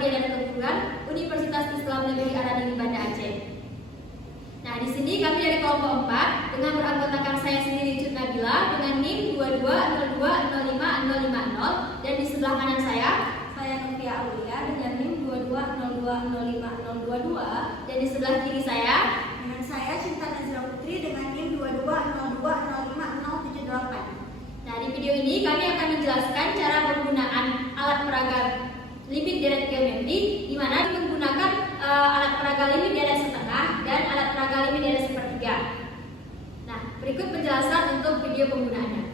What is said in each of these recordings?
Sarjana Kedokteran Universitas Islam Negeri Aradini Banda Aceh. Nah, di sini kami dari kelompok 4 dengan beranggotakan saya sendiri Cut Nabila dengan NIM 22020550 dan di sebelah kanan saya Novia Aulia dengan NIM 22020522 dan di sebelah kiri saya dengan saya Cinta Nazira Putri dengan NIM 2202055078. Nah, di video ini kami akan menjelaskan cara penggunaan alat peraga limit deret geometri, di mana menggunakan alat peraga limit deret setengah dan alat peraga limit deret sepertiga. Nah, berikut penjelasan untuk video penggunaannya.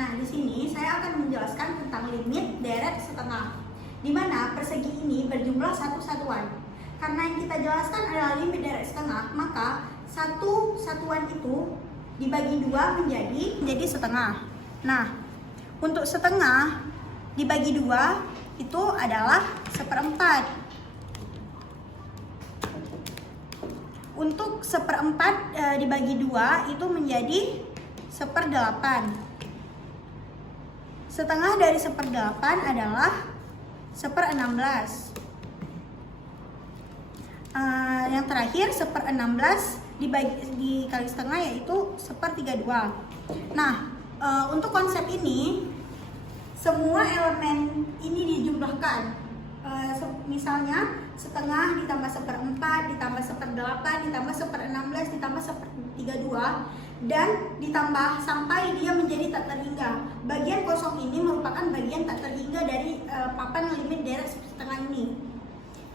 Nah, di sini saya akan menjelaskan tentang limit deret setengah, di mana persegi ini berjumlah satu satuan. Karena yang kita jelaskan adalah limit deret setengah, maka satu satuan itu dibagi dua menjadi setengah. Nah, untuk setengah dibagi dua itu adalah 1/4. Untuk 1/4 dibagi dua itu menjadi 1/8. Setengah dari 1/8 adalah 1/16. Yang terakhir 1/16 dikali setengah yaitu 1/32. Nah, untuk konsep ini semua elemen ini dijumlahkan. Misalnya setengah ditambah 1/4 ditambah 1/8 ditambah 1/16 ditambah 1/32 dan ditambah sampai dia menjadi tak terhingga. Bagian kosong ini merupakan bagian tak terhingga dari papan limit deret setengah ini.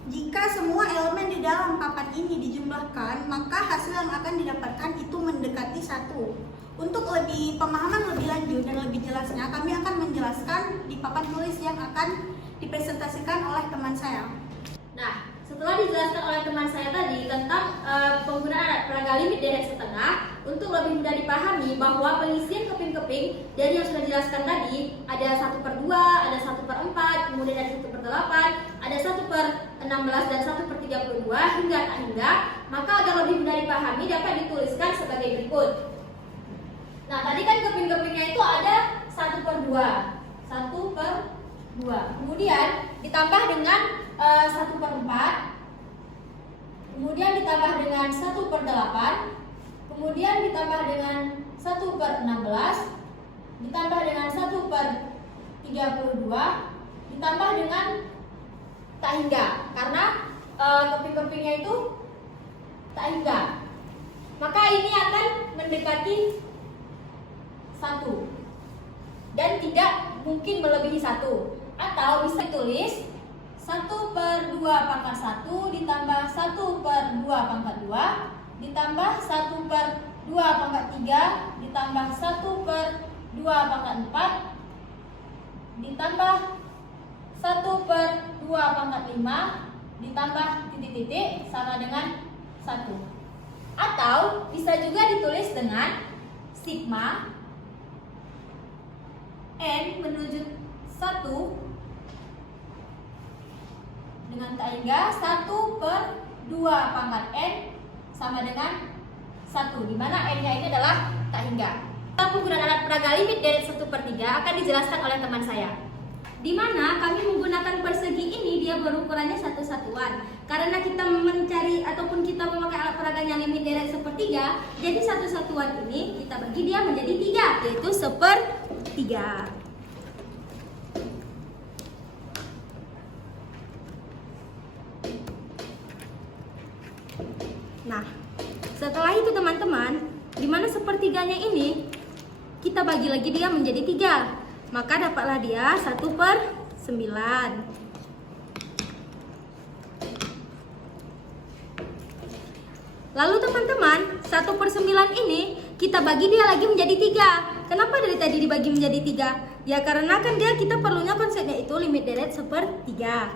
Jika semua elemen di dalam papan ini dijumlahkan, maka hasil yang akan didapatkan itu mendekati 1. Untuk lebih pemahaman lebih lanjut dan lebih jelasnya, kami akan menjelaskan di papan tulis yang akan dipresentasikan oleh teman saya. Nah, setelah dijelaskan oleh teman saya tadi tentang penggunaan alat peraga limit deret setengah, untuk lebih mudah dipahami bahwa pengisian keping-keping dari yang sudah dijelaskan tadi ada 1/2, ada 1/4, kemudian ada 1/8, ada 1/16 dan 1/32 hingga tak hingga, maka agar lebih mudah dipahami dapat dituliskan sebagai berikut. Nah, tadi kan keping-kepingnya itu ada 1/2, 1/2, kemudian ditambah dengan 1/4, kemudian ditambah dengan 1/8, kemudian ditambah dengan 1/16, ditambah dengan 1/32, ditambah dengan tak hingga, karena keping-kepingnya itu tak hingga. Maka ini akan mendekati 1 dan tidak mungkin melebihi 1, atau bisa ditulis 1/2/1 ditambah 1/2/2 ditambah 1/2/3 ditambah 1/2/4 ditambah 1/2/5 ditambah titik-titik sama dengan 1. Atau bisa juga ditulis dengan sigma N menuju 1 dengan tak hingga 1/2/N sama dengan 1, di mana N-nya ini adalah tak hingga. Penggunaan alat peraga limit deret 1/3 akan dijelaskan oleh teman saya, di mana kami menggunakan persegi ini dia berukurannya satu satuan. Karena kita mencari ataupun kita memakai alat peraganya limit deret 1/3, jadi satu satuan ini kita bagi dia menjadi 3, yaitu 1/3. Nah, setelah itu teman-teman, di mana 1/3-nya ini kita bagi lagi dia menjadi 3, maka dapatlah dia 1/9. Lalu teman-teman, 1/9 ini kita bagi dia lagi menjadi 3. Kenapa dari tadi dibagi menjadi 3? Ya karena kan kita perlunya konsepnya itu limit deret 1/3.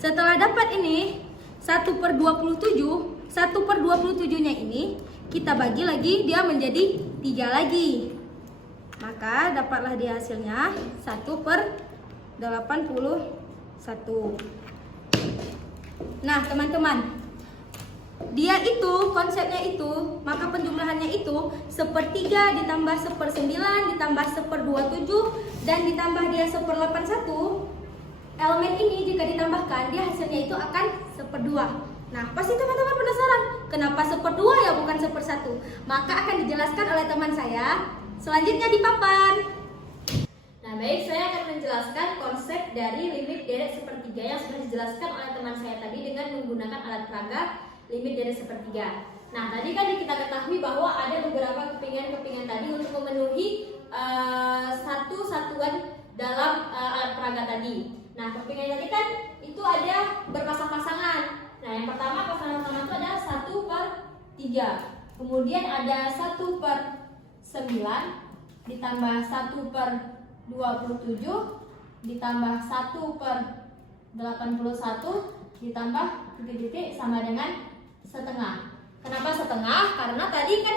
Setelah dapat ini 1/27, 1/27-nya ini kita bagi lagi dia menjadi 3 lagi. Maka dapatlah dia hasilnya 1/81. Nah, teman-teman, dia itu konsepnya itu, maka penjumlahannya itu 1/3 ditambah 1/9 ditambah 1/27 dan ditambah dia 1/81. Elemen ini jika ditambah 1/2. Nah, pasti teman-teman penasaran, kenapa 1/2 ya bukan 1/1? Maka akan dijelaskan oleh teman saya selanjutnya di papan. Nah, baik, saya akan menjelaskan konsep dari limit deret sepertiga yang sudah dijelaskan oleh teman saya tadi dengan menggunakan alat peraga limit deret sepertiga. Nah, tadi kan kita ketahui bahwa ada beberapa kepingan-kepingan tadi untuk memenuhi satu satuan dalam alat peraga tadi. Nah, kepingan tadi kan itu ada berpasang-pasangan. Nah, yang pertama pasangan pertama itu ada 1/3. Kemudian ada 1/9 ditambah 1/27 ditambah 1/81 ditambah titik-titik sama dengan setengah. Kenapa setengah? Karena tadi kan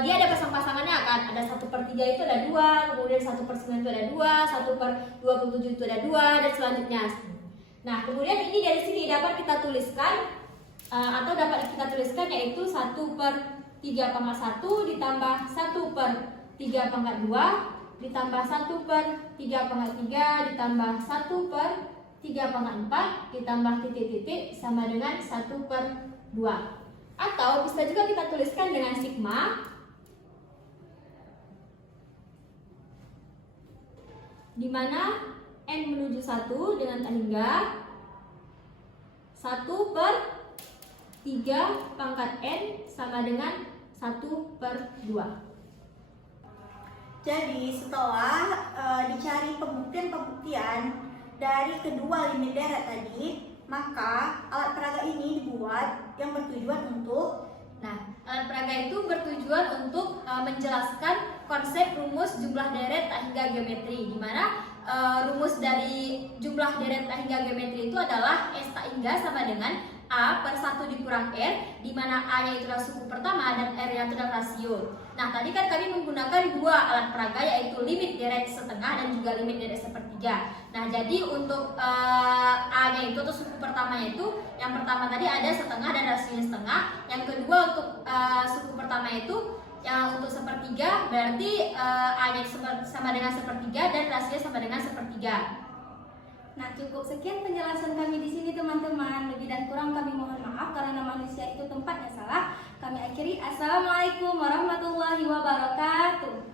dia ada pasang-pasangannya kan, ada 1/3 itu ada 2, kemudian 1/9 itu ada 2, 1/27 itu ada 2, dan selanjutnya. Nah, kemudian ini dari sini dapat kita tuliskan atau dapat kita tuliskan yaitu 1/3,1 ditambah 1/3,2 ditambah 1/3,3 ditambah 1/3,4 ditambah titik-titik sama dengan 1/2. Atau bisa juga kita tuliskan dengan sigma, di mana n menuju 1 dengan hingga 1/3 sama dengan 1/2. Jadi setelah dicari pembuktian-pembuktian dari kedua limit deret tadi, maka alat peraga ini dibuat yang bertujuan untuk alat peraga itu bertujuan untuk menjelaskan konsep rumus jumlah deret tak hingga geometri, di mana rumus dari jumlah deret tak hingga geometri itu adalah S tak hingga sama dengan A/1 dikurang R, di mana A-nya itu adalah suku pertama dan R-nya itu adalah rasio. Nah, tadi kan kami menggunakan dua alat peraga yaitu limit deret setengah dan juga limit deret sepertiga. Nah, jadi untuk A-nya itu atau suku pertamanya itu, yang pertama tadi ada setengah dan rasionya setengah. Yang kedua untuk suku pertama itu yang untuk sepertiga berarti A-nya sama dengan sepertiga dan rasionya sama dengan sepertiga. Nah, cukup sekian penjelasan kami di sini teman-teman. Lebih dan kurang kami mohon maaf karena manusia itu tempatnya salah. Kami akhiri. Assalamualaikum warahmatullahi wabarakatuh.